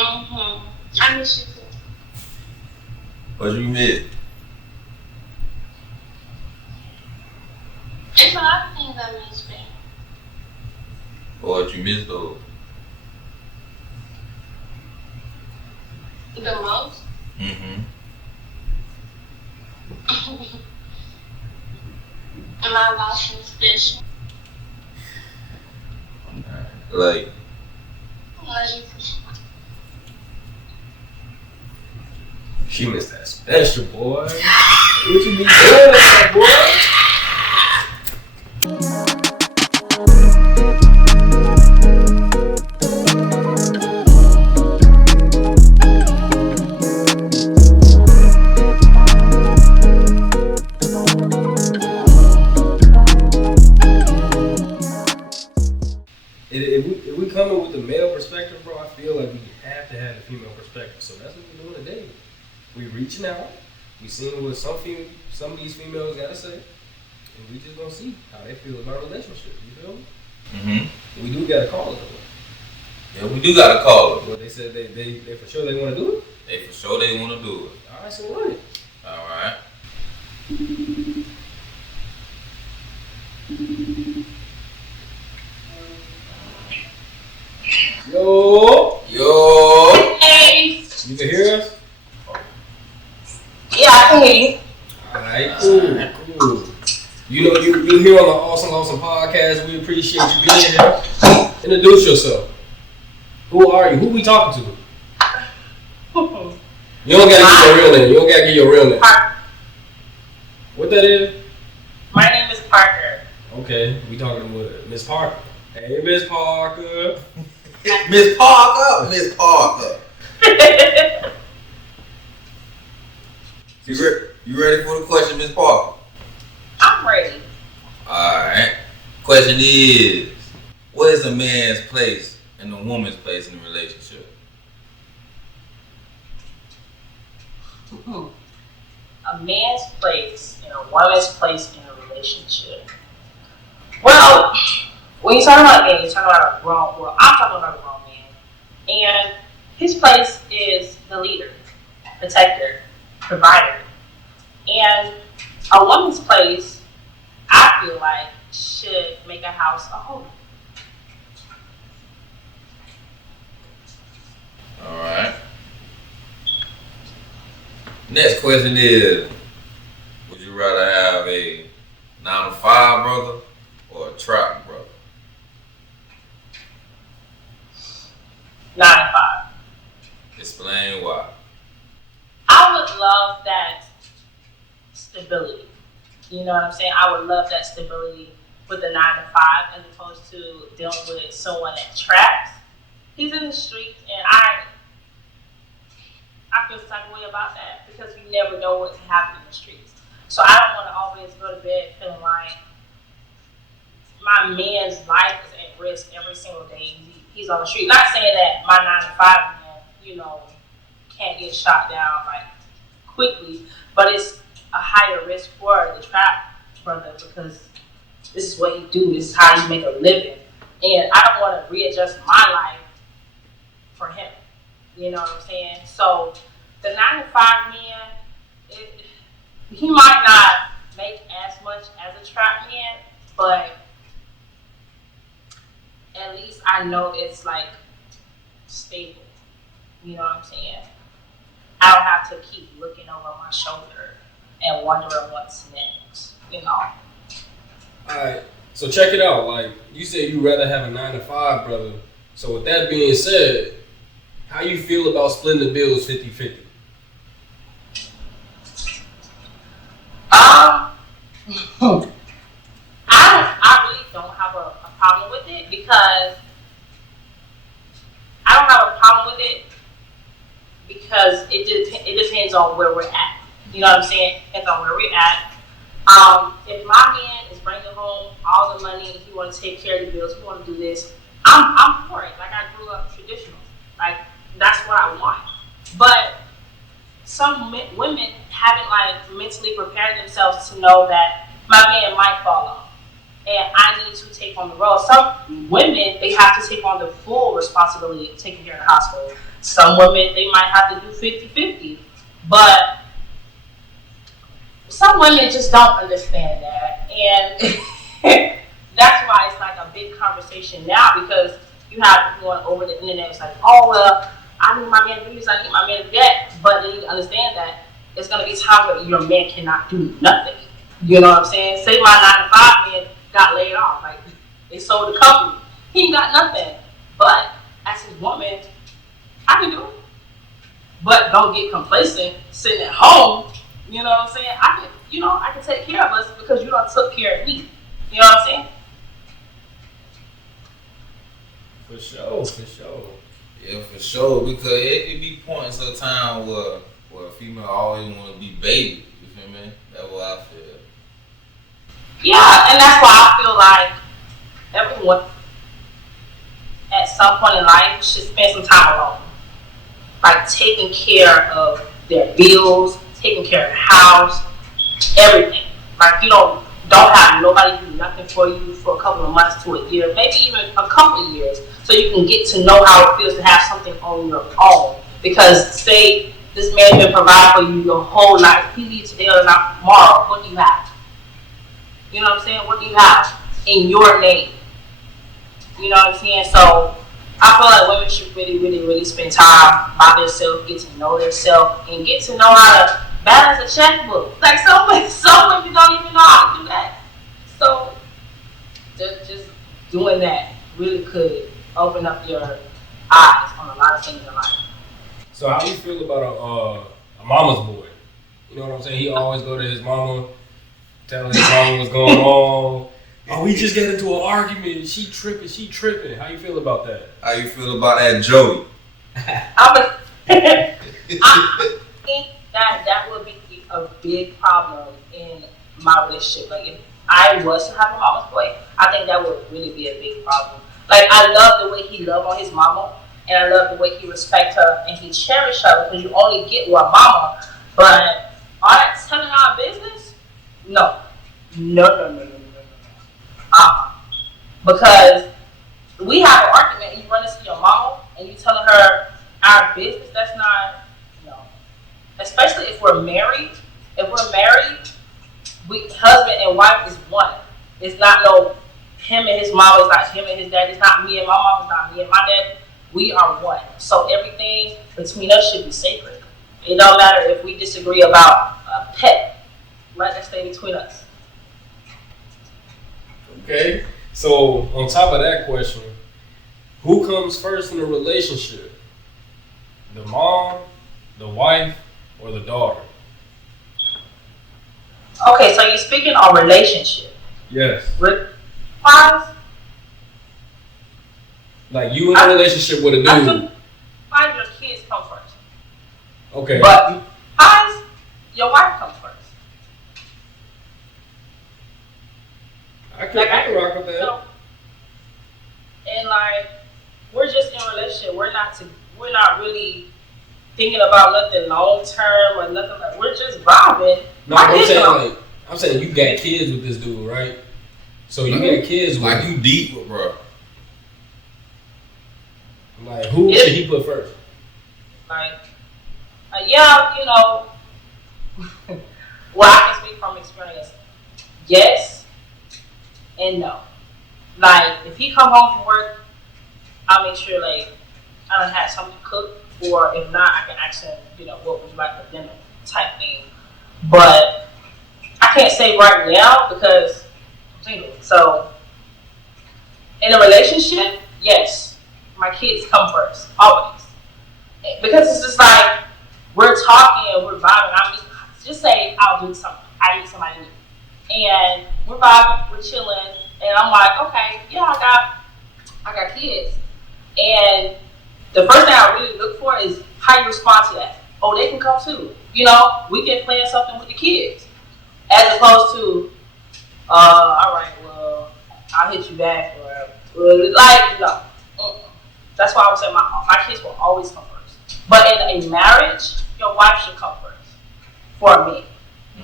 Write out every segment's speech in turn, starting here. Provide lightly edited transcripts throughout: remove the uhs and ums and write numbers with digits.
I miss you too. What you miss? It's a lot of things I miss, man. What you miss though? The most? Am I lost in special? Like, she missed that special, boy. What you be doing that, boy? If we come in with the male perspective, bro, I feel like we have to have the female perspective. So that's what we're doing today. We reaching out. We seeing what some of these females gotta say, and we just gonna see how they feel about relationship. You feel me? We do gotta call it though. Yeah, we do gotta call it. But they said they for sure they want to do it. They for sure they want to do it. All right, so run it. All right. Yo. Hey. You can hear us? Yeah, I can hear you. Alright, cool. You know, you here on the Alston Lawson Podcast. We appreciate you being here. Introduce yourself. Who are you? Who we talking to? You don't gotta give your real name. Parker. What that is? My name is Parker. Okay, we talking with Miss Parker. Hey, Miss Parker. Miss Parker. You ready for the question, Miss Parker? I'm ready. Alright. Question is, what is a man's place and a woman's place in a relationship? A man's place and a woman's place in a relationship. Well, when you're talking about men, you're talking about a grown, well, I'm talking about a grown man. And his place is the leader, protector, provider. And a woman's place, I feel like, should make a house a home. Alright. Next question is, would you rather have a 9-to-5 brother or a trap brother? 9 to 5. Explain why. I would love that stability. You know what I'm saying? I would love that stability with the 9 to 5 as opposed to dealing with someone that traps. He's in the streets, and I feel some way about that because you never know what can happen in the streets. So I don't want to always go to bed feeling like my man's life is at risk every single day he's on the street. Not saying that my 9 to 5 man, can't get shot down like quickly, but it's a higher risk for the trap brother because this is what he do. This is how he make a living, and I don't want to readjust my life for him. You know what I'm saying? So the 9 to 5 man, he might not make as much as a trap man, but at least I know it's like stable. You know what I'm saying? I don't have to keep looking over my shoulder and wondering what's next, Alright, so check it out. Like, you said you'd rather have a 9 to 5 brother. So with that being said, how you feel about splitting the bills 50-50? I really don't have a problem with it because it depends on where we're at. You know what I'm saying? Depends on where we're at. If my man is bringing home all the money, he want to take care of the bills, he want to do this, I'm for it. Like, I grew up traditional. Like, that's what I want. But some women haven't mentally prepared themselves to know that my man might fall off, and I need to take on the role. Some women, they have to take on the full responsibility of taking care of the household. Some women, they might have to do 50-50. But some women just don't understand that. And that's why it's like a big conversation now, because you have people going over the internet. It's like, oh, well, I need my man to do this, I need my man to do that. But then you understand that it's going to be times where your man cannot do nothing. You know what I'm saying? Say my 9-to-5 man got laid off. Like, they sold the company. He ain't got nothing. But as his woman, I can do it. But don't get complacent sitting at home. You know what I'm saying? I can take care of us because you done took care of me. You know what I'm saying? For sure. Yeah, for sure. Because it be points of time where a female always want to be baby. You feel me? That's what I feel. Yeah, and that's why I feel like everyone at some point in life should spend some time alone. Like taking care of their bills, taking care of the house, everything. Like you don't have nobody do nothing for you for a couple of months to a year, maybe even a couple of years, so you can get to know how it feels to have something on your own. Because say this man been providing for you your whole life, he leaves today or not tomorrow, what do you have? You know what I'm saying? What do you have in your name? You know what I'm saying? So I feel like women should really, really, really spend time by themselves, get to know themselves, and get to know how to balance a checkbook. Like some women don't even know how to do that. So just doing that really could open up your eyes on a lot of things in life. So how do you feel about a mama's boy? You know what I'm saying? He always go to his mama, telling his mama what's going on. Oh, we just got into an argument. She tripping. How you feel about that? How you feel about that, Joey? I think that would be a big problem in my relationship. Like if I was to have a mama's boy, I think that would really be a big problem. Like I love the way he loved on his mama, and I love the way he respect her and he cherish her, because you only get one mama. But all that telling our business, no. Because we have an argument and you run into your mama and you telling her our business, that's not, especially if we're married. If we're married, husband and wife is one. It's not no him and his mom, it's not him and his dad, it's not me and my mom, it's not me and my dad. We are one. So everything between us should be sacred. It don't matter if we disagree about a pet. Let that stay between us. Okay. So on top of that question, who comes first in a relationship? The mom, the wife, or the daughter? Okay, so you're speaking on relationship. Yes. Wives? Like you in a relationship with a dude. I feel like your kids come first. Okay. But wives, your wife comes first. I can rock with that. And like, we're just in a relationship. We're not really thinking about nothing long term or nothing. Like, we're just vibing. No, I'm saying you got kids with this dude, right? So you got kids with like you deep with bro. Like who should he put first? Like, well, I can speak from experience. Yes and no. Like, if he come home from work, I'll make sure, like, I done had something to cook, or if not, I can ask him, what would you like for dinner type thing. But I can't say right now because I'm single. So, in a relationship, yes, my kids come first, always. Because it's just like, we're talking and we're vibing. Just say, I'll do something. I need somebody new. And we're vibing, we're chilling, and I'm like, okay, yeah, I got kids. And the first thing I really look for is how you respond to that. Oh, they can come too. We can plan something with the kids. As opposed to, all right, well, I'll hit you back. Or like, no. That's why I would say my kids will always come first. But in a marriage, your wife should come first. For me.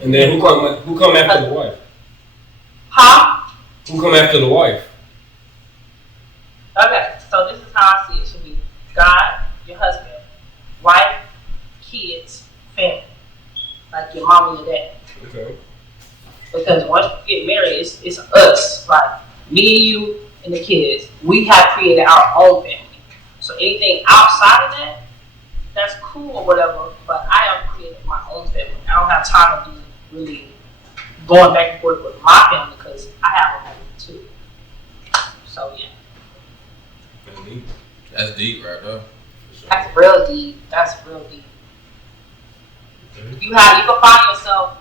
And then who come after the wife? Huh? Who come after the wife? Okay, so this is how I see it. It should be God, your husband, your mom and your dad. Okay. Because once you get married, it's us, like me and you and the kids. We have created our own family. So anything outside of that, that's cool or whatever. But I have created my own family. I don't have time to be really going back and forth with my family because I have a family too. So yeah. That's deep. That's deep right there. That's real deep. That's real deep. You can find yourself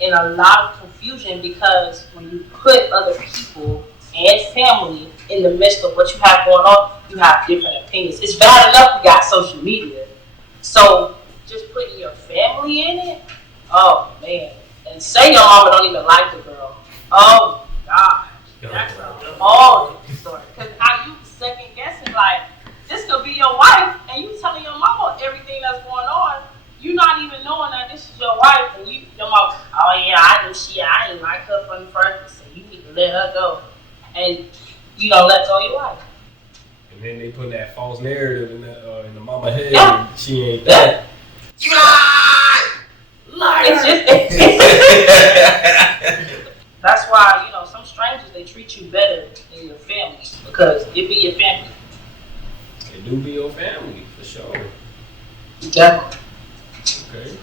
in a lot of confusion because when you put other people and family in the midst of what you have going on, you have different opinions. It's bad enough we got social media. So just putting your family in it, oh man. And say your mama don't even like the girl. Oh gosh. That's a whole different story. Because how you second guessing like this could be your wife and you telling your mama everything that's going on. You not even knowing that this is your wife and your mom, oh yeah, I knew I didn't like her from the first, so you need to let her go. And you don't let go of your wife. And then they put that false narrative in the mama head Yeah. and she ain't that. You lie! Liar! It's just that's why, some strangers they treat you better than your family because it be your family. It do be your family, for sure. Definitely. Okay. I'm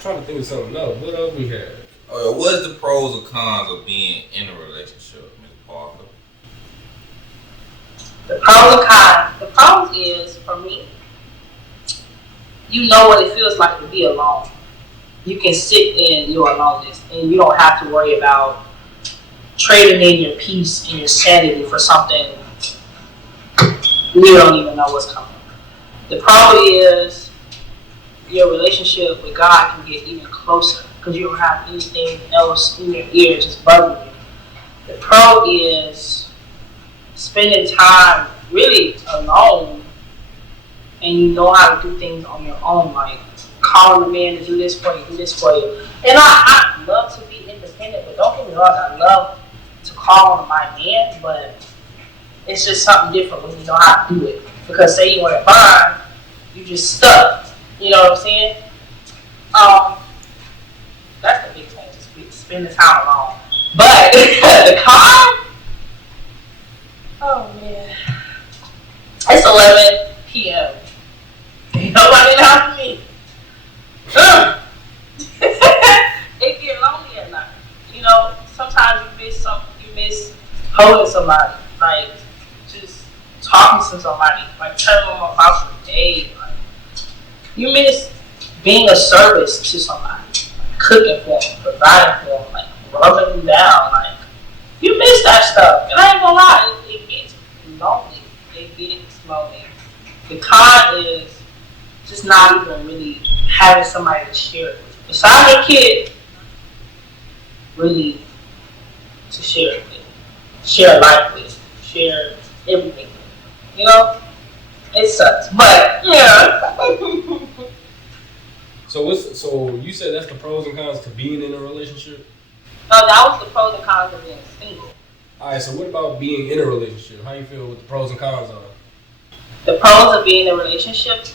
trying to think of something else. What else we have? What is the pros or cons of being in a relationship, Ms. Parker? The pros and cons. The pros is, for me, you know what it feels like to be alone. You can sit in your aloneness and you don't have to worry about trading in your peace and your sanity for something you don't even know what's coming. The pro is your relationship with God can get even closer because you don't have anything else in your ear just bugging you. The pro is spending time really alone and you know how to do things on your own, like calling a man to do this for you. And I love to be independent, but don't get me wrong, I love to call on my man, but it's just something different when you know how to do it. Because say you want to bind, you just stuck. You know what I'm saying? That's the big thing, just spend the time alone. But the con? Oh man. It's 11 p.m. Ain't nobody out for me. It get lonely at night. Sometimes you miss holding somebody, like just talking to somebody, like telling them about your day. Like, you miss being a service to somebody, like cooking for them, providing for them, like rubbing them down. Like you miss that stuff. And I ain't gonna lie, it gets lonely. It gets lonely. The con is just not even really having somebody to share it with. Besides your kid, really to share it with, share life with, share everything with. It sucks, but yeah. So you said that's the pros and cons to being in a relationship? No, that was the pros and cons of being single. Alright, so what about being in a relationship? How you feel what the pros and cons are? The pros of being in a relationship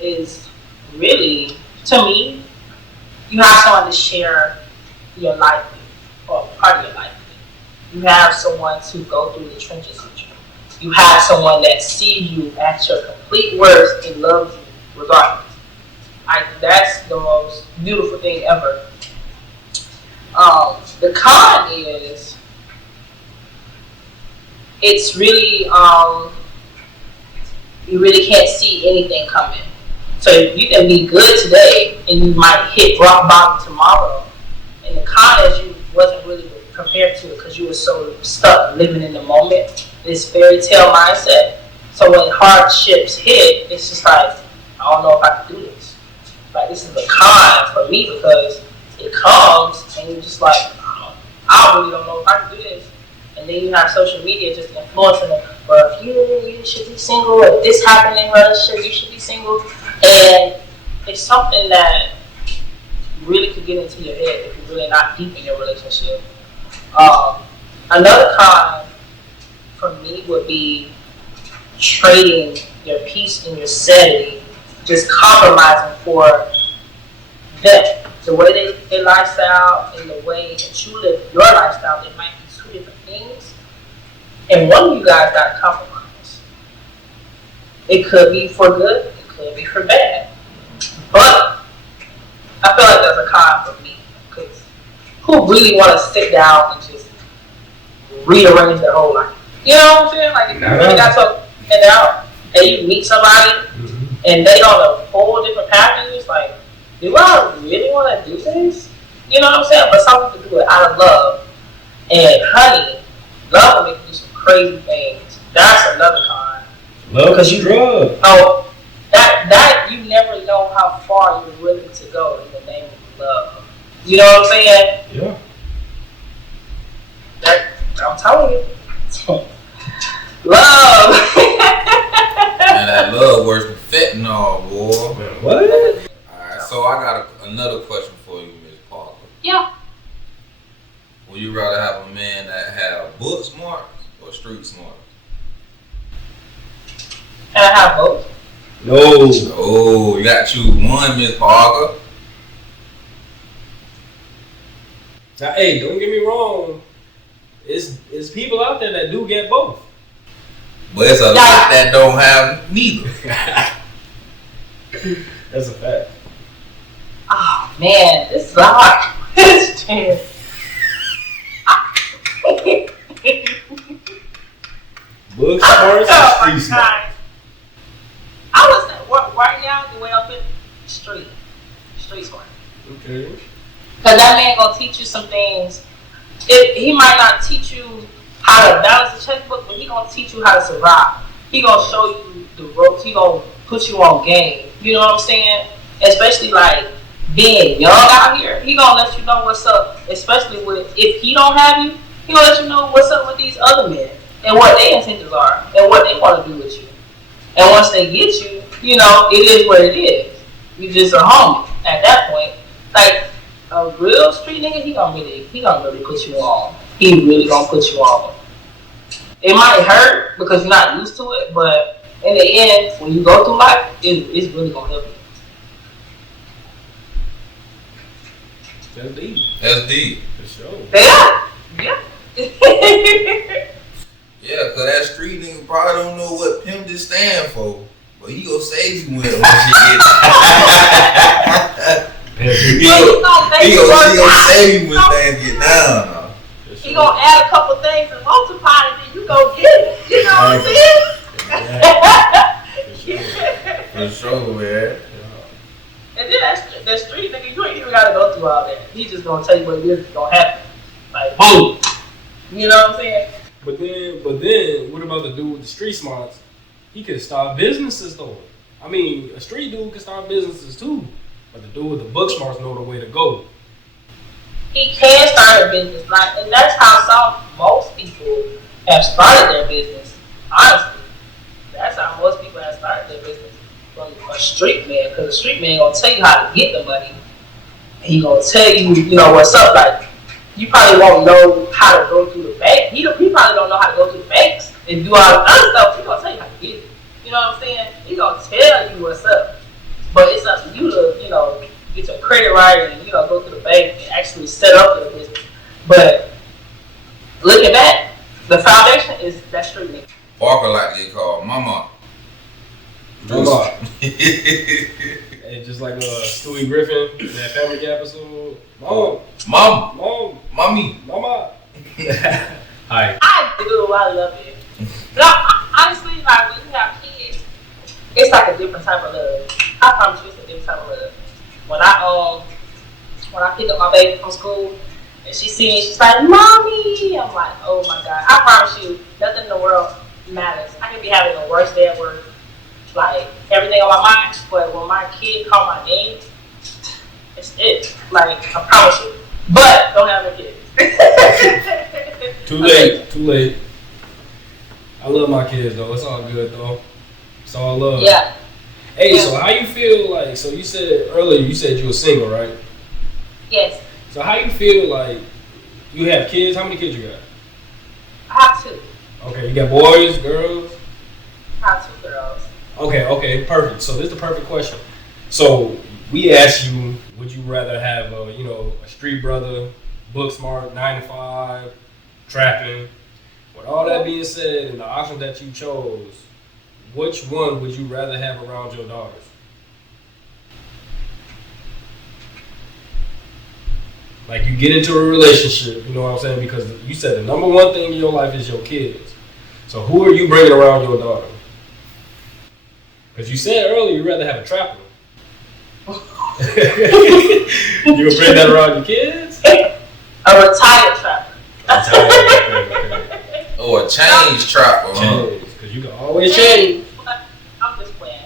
is really, to me, you have someone to share your life with, or part of your life with. You have someone to go through the trenches with you. You have someone that sees you at your complete worst and loves you regardless. That's the most beautiful thing ever. The con is, it's really, you really can't see anything coming. So you can be good today and you might hit rock bottom tomorrow. And the con is you wasn't really prepared to it because you were so stuck living in the moment, this fairy tale mindset. So when hardships hit, it's just like, I don't know if I can do this. Like this is a con for me because it comes and you're just like, I really don't know if I can do this. And then you have social media just influencing them. Well, if you should be single, if this happened in a relationship, you should be single. And it's something that really could get into your head if you're really not deep in your relationship. Another con for me would be trading your peace and your sanity, just compromising for them. the way they lifestyle and the way that you live your lifestyle, they might be two different things. And one of you guys got to compromise. It could be for good, it could be for bad. But I feel like that's a con for me. Because who really want to sit down and just rearrange their whole life? You know what I'm saying? Like, if you really got to get out and you meet somebody and they on a whole different path, and it's like, do I really want to do this? You know what I'm saying? But some people do it out of love. And honey, love will make you do some crazy things. That's another con. Love is a drug. Oh, that you never know how far you're willing to go in the name of love. You know what I'm saying? Yeah. That, I'm telling you. Love. And that love works with fentanyl, boy. Man, what? Alright, so I got another question for you, Ms. Parker. Yeah. Would you rather have a man that have book smarts or street smarts? And I have both. No. Oh, you got to choose one, Ms. Parker. Now, hey, don't get me wrong. It's people out there that do get both. But it's a lot that don't have neither. That's a fact. Oh man, this is a hard question. Book smarts or street smarts? I would say right now the way I'm in street smart. Okay. Cause that man gonna teach you some things. He might not teach you how to balance the checkbook, but he gonna teach you how to survive. He gonna show you the ropes. He gonna put you on game. You know what I'm saying? Especially like being young out here, he gonna let you know what's up. Especially with if he don't have you, he gonna let you know what's up with these other men and what their intentions are and what they want to do with you. And once they get you, you know it is what it is. You just a homie at that point. Like a real street nigga, he gonna really put you on. He really gonna put you on. It might hurt because you're not used to it, but in the end, when you go through life, it's really gonna help you. That's deep. That's deep. For sure. Yeah. Yeah, cause that street nigga probably don't know what pimp this stand for, but he gonna save you when shit get. He gonna save you when things get down. He gonna add a couple things and multiply it, and then you go get it. You know what I'm saying? For sure, man. And then that street nigga, you ain't even gotta go through all that. He just gonna tell you what it is gonna happen. Like boom. You know what I'm saying? But then, what about the dude with the street smarts? He could start businesses though. I mean, a street dude can start businesses too. But the dude with the book smarts know the way to go. He can start a business, and that's how most people have started their business. Honestly, that's how most people have started their business from a street man, because a street man gonna tell you how to get the money. He gonna tell you, you know what's up. Like you probably won't know how to go through the bank. He probably don't know how to go through the banks and do all the other stuff. He gonna tell you how to get it. You know what I'm saying? He gonna tell you what's up, but it's up to you to, you know, get your credit right and, you know, go to the bank and actually set up your business. But looking back, the foundation is that street nigga. Parker like they call mama. Mama. And just like Stewie Griffin in that Family Guy episode. Mom. Mommy. Mama. Hi. I do. I love it. No, honestly, like when you have kids, it's like a different type of love. I promise you, it's a different type of love. When I pick up my baby from school and she sees me, she's like, "Mommy," I'm like, "Oh my God!" I promise you, nothing in the world matters. I could be having the worst day at work, like everything on my mind, but when my kid call my name, it's it. Like I promise you, but don't have a kid. Too late. I love my kids though. It's all good though. It's all love. Yeah. Hey, so how you feel like? So you said earlier you were single, right? Yes. So how you feel like? You have kids? How many kids you got? I have two. Okay, you got boys, girls? I have two girls. Okay, perfect. So this is the perfect question. So we asked you, would you rather have a street brother, book smart, 9 to 5, trapping? With all that being said, and the option that you chose, which one would you rather have around your daughters? Like, you get into a relationship, you know what I'm saying? Because you said the number one thing in your life is your kids. So who are you bringing around your daughter? Because you said earlier you'd rather have a trapper. You gonna bring that around your kids? A retired trapper. Okay. Oh, a change trapper, huh? Because you can always change. I'm just playing.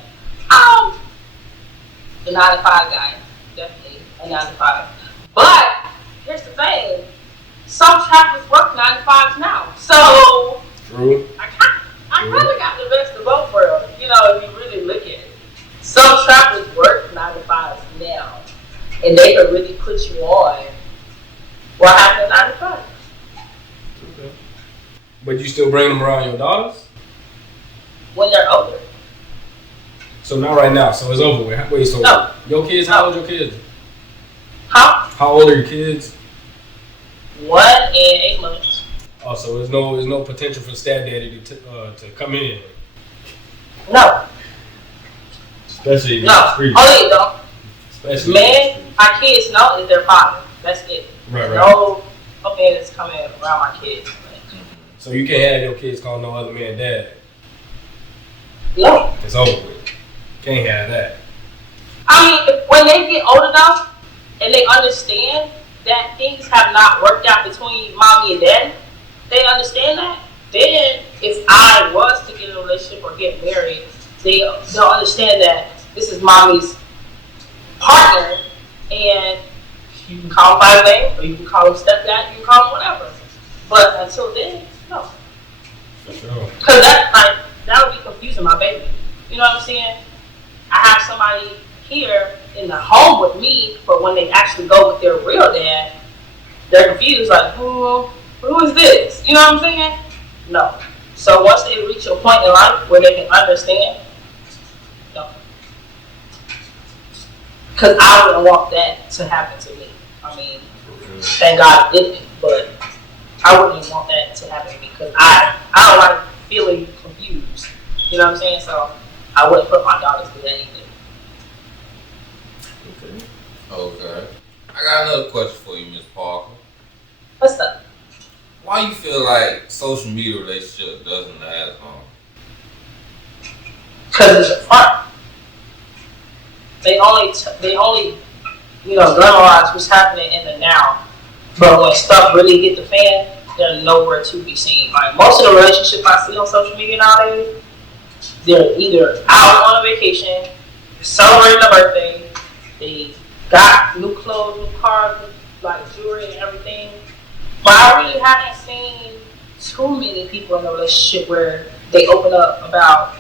The 9 to 5 guy, definitely a 9 to 5. But here's the thing: some trappers work 9 to 5s now, so True. I kind of got the best of both worlds. You know, if you really look at it, some trappers work 9 to 5s now, and they can really put you on while having a 9 to 5. Okay. But you still bring them around your daughters? When they're older. So not right now. So it's over with. Wait, so No. Your kids? How old are your kids? Huh? How old are your kids? 1 and 8 months. Oh, so there's no potential for stepdaddy to come in. No. Especially in No. the street. Only though. Especially Man, my kids know is their father. That's it. Right. No man is coming around my kids. So you can't have your kids call no other man dad. No. It's over with. Can't have that. I mean, when they get old enough and they understand that things have not worked out between mommy and daddy, they understand that. Then, if I was to get in a relationship or get married, they'll understand that this is mommy's partner, and you can call him by his name, or you can call him stepdad, you can call him whatever. But until then, no. For sure. Because that would be confusing my baby. You know what I'm saying? I have somebody here in the home with me, but when they actually go with their real dad, they're confused, like, who is this? You know what I'm saying? No. So once they reach a point in life where they can understand, no. Because I wouldn't want that to happen to me. I mean, thank God it didn't, but I wouldn't even want that to happen to me because I don't like feeling confused. You know what I'm saying? So I wouldn't put my daughters through that either. Okay. I got another question for you, Miss Parker. What's up? Why you feel like social media relationship doesn't last long? Because it's a front. They only glamorize what's happening in the now. But when stuff really hit the fan, they're nowhere to be seen. Like most of the relationships I see on social media nowadays, they're either out on a vacation, celebrating a birthday, they got new clothes, new cars, like jewelry and everything. But I really haven't seen too many people in a relationship where they open up about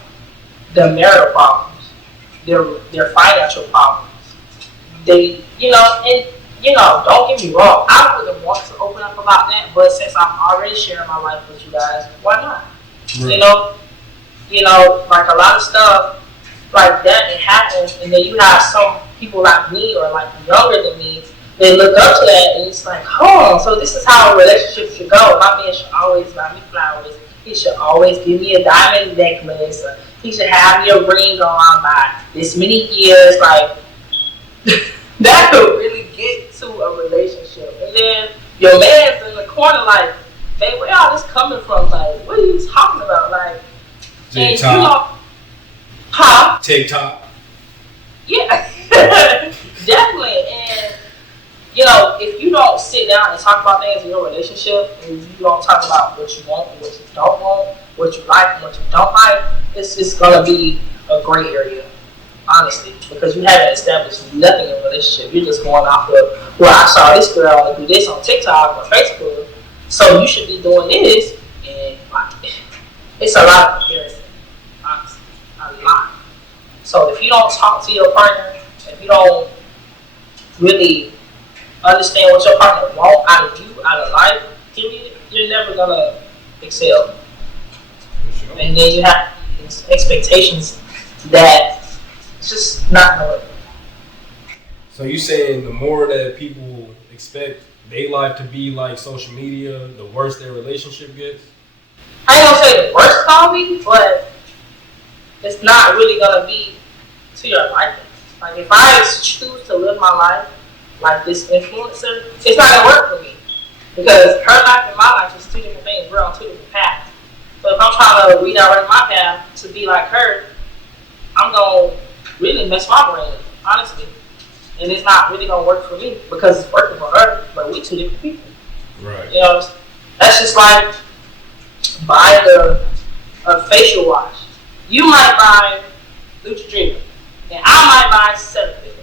their marital problems, their financial problems. They, don't get me wrong, I wouldn't want to open up about that, but since I'm already sharing my life with you guys, why not? Right. Like a lot of stuff like that, it happens, and then you have some people like me or like younger than me, they look up to that, and it's like, so this is how a relationship should go. My man should always buy me flowers. He should always give me a diamond necklace. Or he should have me a ring on by this many years. Like, that could really get to a relationship. And then your man's in the corner like, babe, where all this coming from? Like, what are you talking about? Like, TikTok. Huh? TikTok. Yeah, definitely. And if you don't sit down and talk about things in your relationship, and you don't talk about what you want and what you don't want, what you like and what you don't like, it's just gonna be a gray area, honestly, because you haven't established nothing in a relationship. You're just going off of, well, I saw this girl do this on TikTok or Facebook, so you should be doing this, and it's a lot of comparison, honestly, a lot. So if you don't talk to your partner, if you don't really understand what your partner wants out of you, out of life, period, you're never gonna excel. Sure. And then you have these expectations that it's just not gonna work. So you saying the more that people expect their life to be like social media, the worse their relationship gets? I ain't gonna say the worst it's gonna be, but it's not really gonna be to your liking. Like if I choose to live my life like this influencer, it's not gonna work for me. Because her life and my life is two different things. We're on two different paths. So if I'm trying to redirect my path to be like her, I'm gonna really mess my brain up, honestly. And it's not really gonna work for me because it's working for her, but we two different people. Right. You know, that's just like buying a facial wash. You might buy Neutrogena, and I might buy Cetaphil.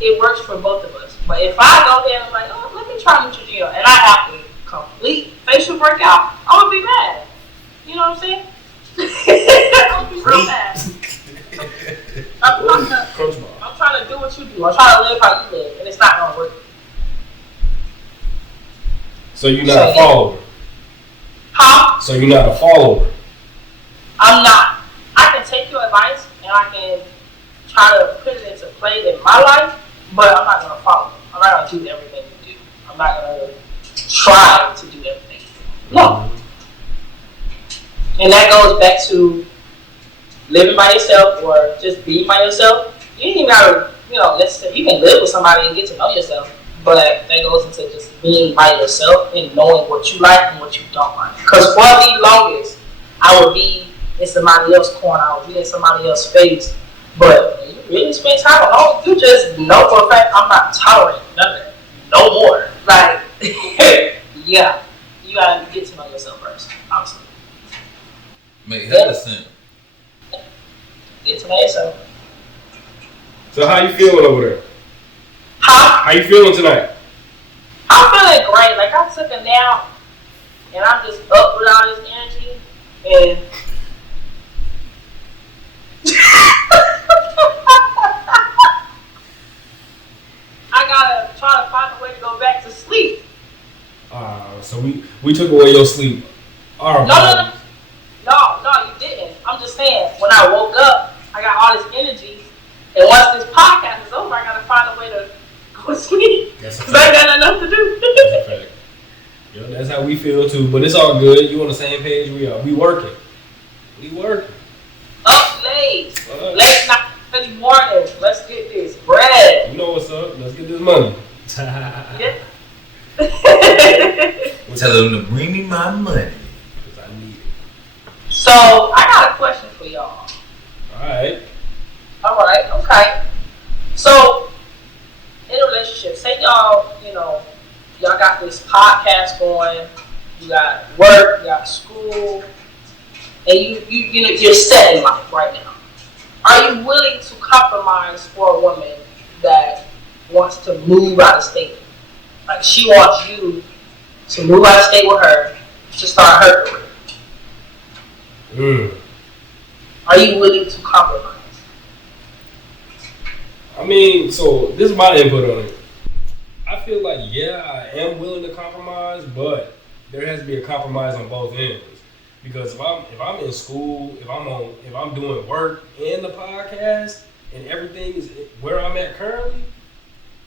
It works for both of us. But if I go there and I'm like, oh, let me try Neutrogena, and I have a complete facial breakout, I'm gonna be mad. You know what I'm saying? I'm gonna be real mad. I'm trying to do what you do. I'm trying to live how you live, and it's not gonna work. So you're not a follower? Huh? So you're not a follower? I'm not. I can take your advice and I can try to put it into play in my life, but I'm not gonna follow it. I'm not gonna do everything you do. I'm not gonna try to do everything you do. No. And that goes back to living by yourself or just being by yourself. You ain't even gotta, necessarily, you can live with somebody and get to know yourself, but that goes into just being by yourself and knowing what you like and what you don't like. Because for the longest, I would be in somebody else's corner, I would be in somebody else's face, but when you really spend time alone, you just know for a fact I'm not tolerating none of that. No more. Like, yeah, you gotta get to know yourself first, honestly. Make hella sense. Get to know yourself. So how you feeling over there? Huh? How you feeling tonight? I'm feeling great. Like I took a nap and I'm just up with all this energy and I gotta try to find a way to go back to sleep. So we took away your sleep. No, you didn't. I'm just saying, when I woke up, I got all this energy, and once this podcast is over, I gotta find a way to go to sleep. Because I got enough to do. That's a fact. Yeah, that's how we feel too, but it's all good. You on the same page we are. We working. Up late. Late night, early morning. Let's get this bread. You know what's up. Let's get this money. Yeah. Tell them to bring me my money. Because I need it. So, I got a question for y'all. Alright, okay. So, in a relationship, say y'all got this podcast going, you got work, you got school, and you're set in life right now. Are you willing to compromise for a woman that wants to move out of state? Like she wants you to move out of state with her to start her career. Are you willing to compromise? I mean, so this is my input on it. I feel like, yeah, I am willing to compromise, but there has to be a compromise on both ends. Because if I'm in school, if I'm doing work and the podcast and everything is where I'm at currently,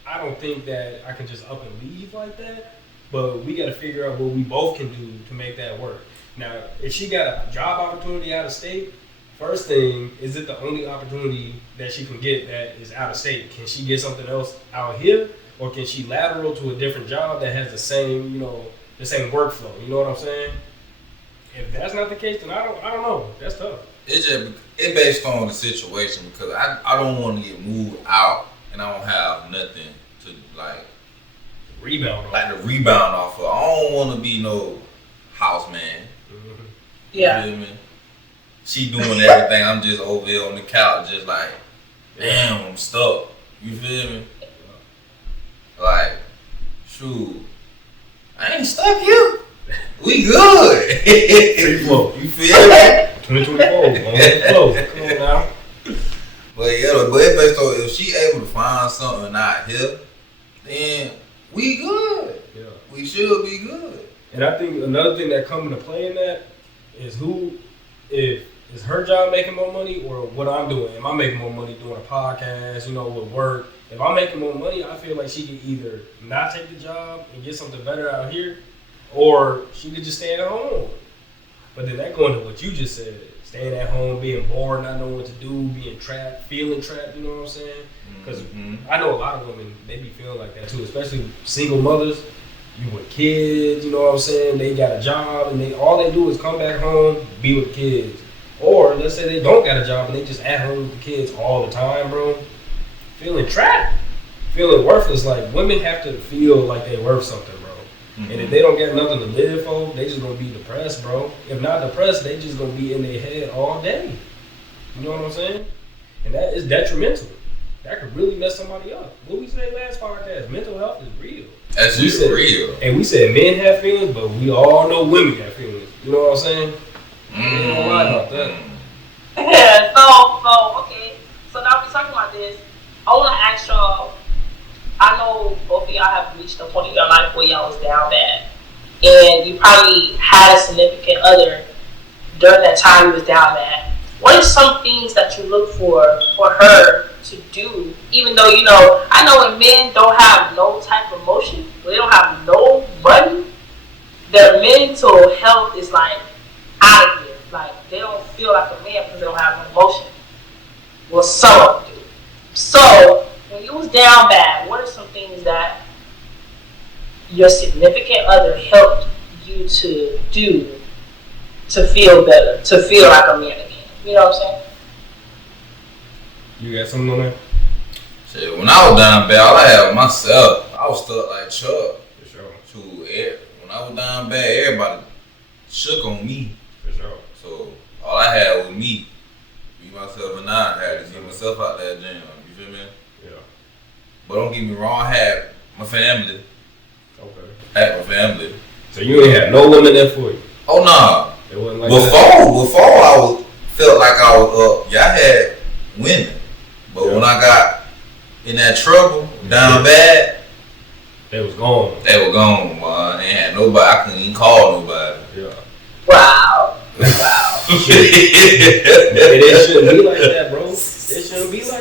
I don't think that I can just up and leave like that. But we got to figure out what we both can do to make that work. Now, if she got a job opportunity out of state, first thing, is it the only opportunity that she can get that is out of state? Can she get something else out here? Or can she lateral to a different job that has the same workflow? You know what I'm saying? If that's not the case, then I don't know. That's tough. It's based on the situation because I don't want to get moved out and I don't have nothing to rebound off of. I don't want to be no house man. Mm-hmm. Yeah. You feel me? She doing everything. I'm just over here on the couch, just like, damn, I'm stuck. You feel me? Like, shoot, I ain't stuck here. We good. Free flow. You feel me? 2024. On the flow. Come on now. But it's based on if she able to find something out here, then we good. Yeah. We should be good. And I think another thing that comes into play in that is if is her job making more money or what I'm doing? Am I making more money doing a podcast, with work? If I'm making more money, I feel like she could either not take the job and get something better out here, or she could just stay at home. But then that going to what you just said, staying at home, being bored, not knowing what to do, being trapped, feeling trapped, you know what I'm saying? Because I know a lot of women, they be feeling like that too, especially single mothers. You with kids, you know what I'm saying? They got a job and all they do is come back home, be with the kids. Or let's say they don't got a job and they just at home with the kids all the time, bro. Feeling trapped, feeling worthless. Like women have to feel like they worth something, bro. And if they don't get nothing to live for, they just gonna be depressed, bro. If not depressed, they just gonna be in their head all day. You know what I'm saying? And that is detrimental. That could really mess somebody up. What we said last podcast, mental health is real. That's just real. And we said men have feelings, but we all know women have feelings. You know what I'm saying? We don't lie about that. Yeah, okay. So now we're talking about this. I want to ask y'all, I know both of y'all have reached a point in your life where y'all was down bad. And you probably had a significant other during that time you was down bad. What are some things that you look for her to do, even though, I know when men don't have no type of emotion, when they don't have no money, their mental health is like out of here. Like they don't feel like a man because they don't have no emotion. Well, some of them do. So when you was down bad, what are some things that your significant other helped you to do to feel better, to feel like a man again? You know what I'm saying? You got something on that? Shit, when I was down bad, all I had was myself. I was stuck like Chuck. For sure. When I was down bad, everybody shook on me. For sure. So all I had was me myself, and I had to get myself out that jam. You feel me? Yeah. But don't get me wrong, I had my family. Okay. I had my family. So you ain't had no woman there for you? Oh no. It wasn't like Before I felt like I was up. Yeah, I had women. But when I got in that trouble, down bad, they was gone. They were gone, man. They had nobody. I couldn't even call nobody. Yeah. Wow. It shouldn't be like that, bro.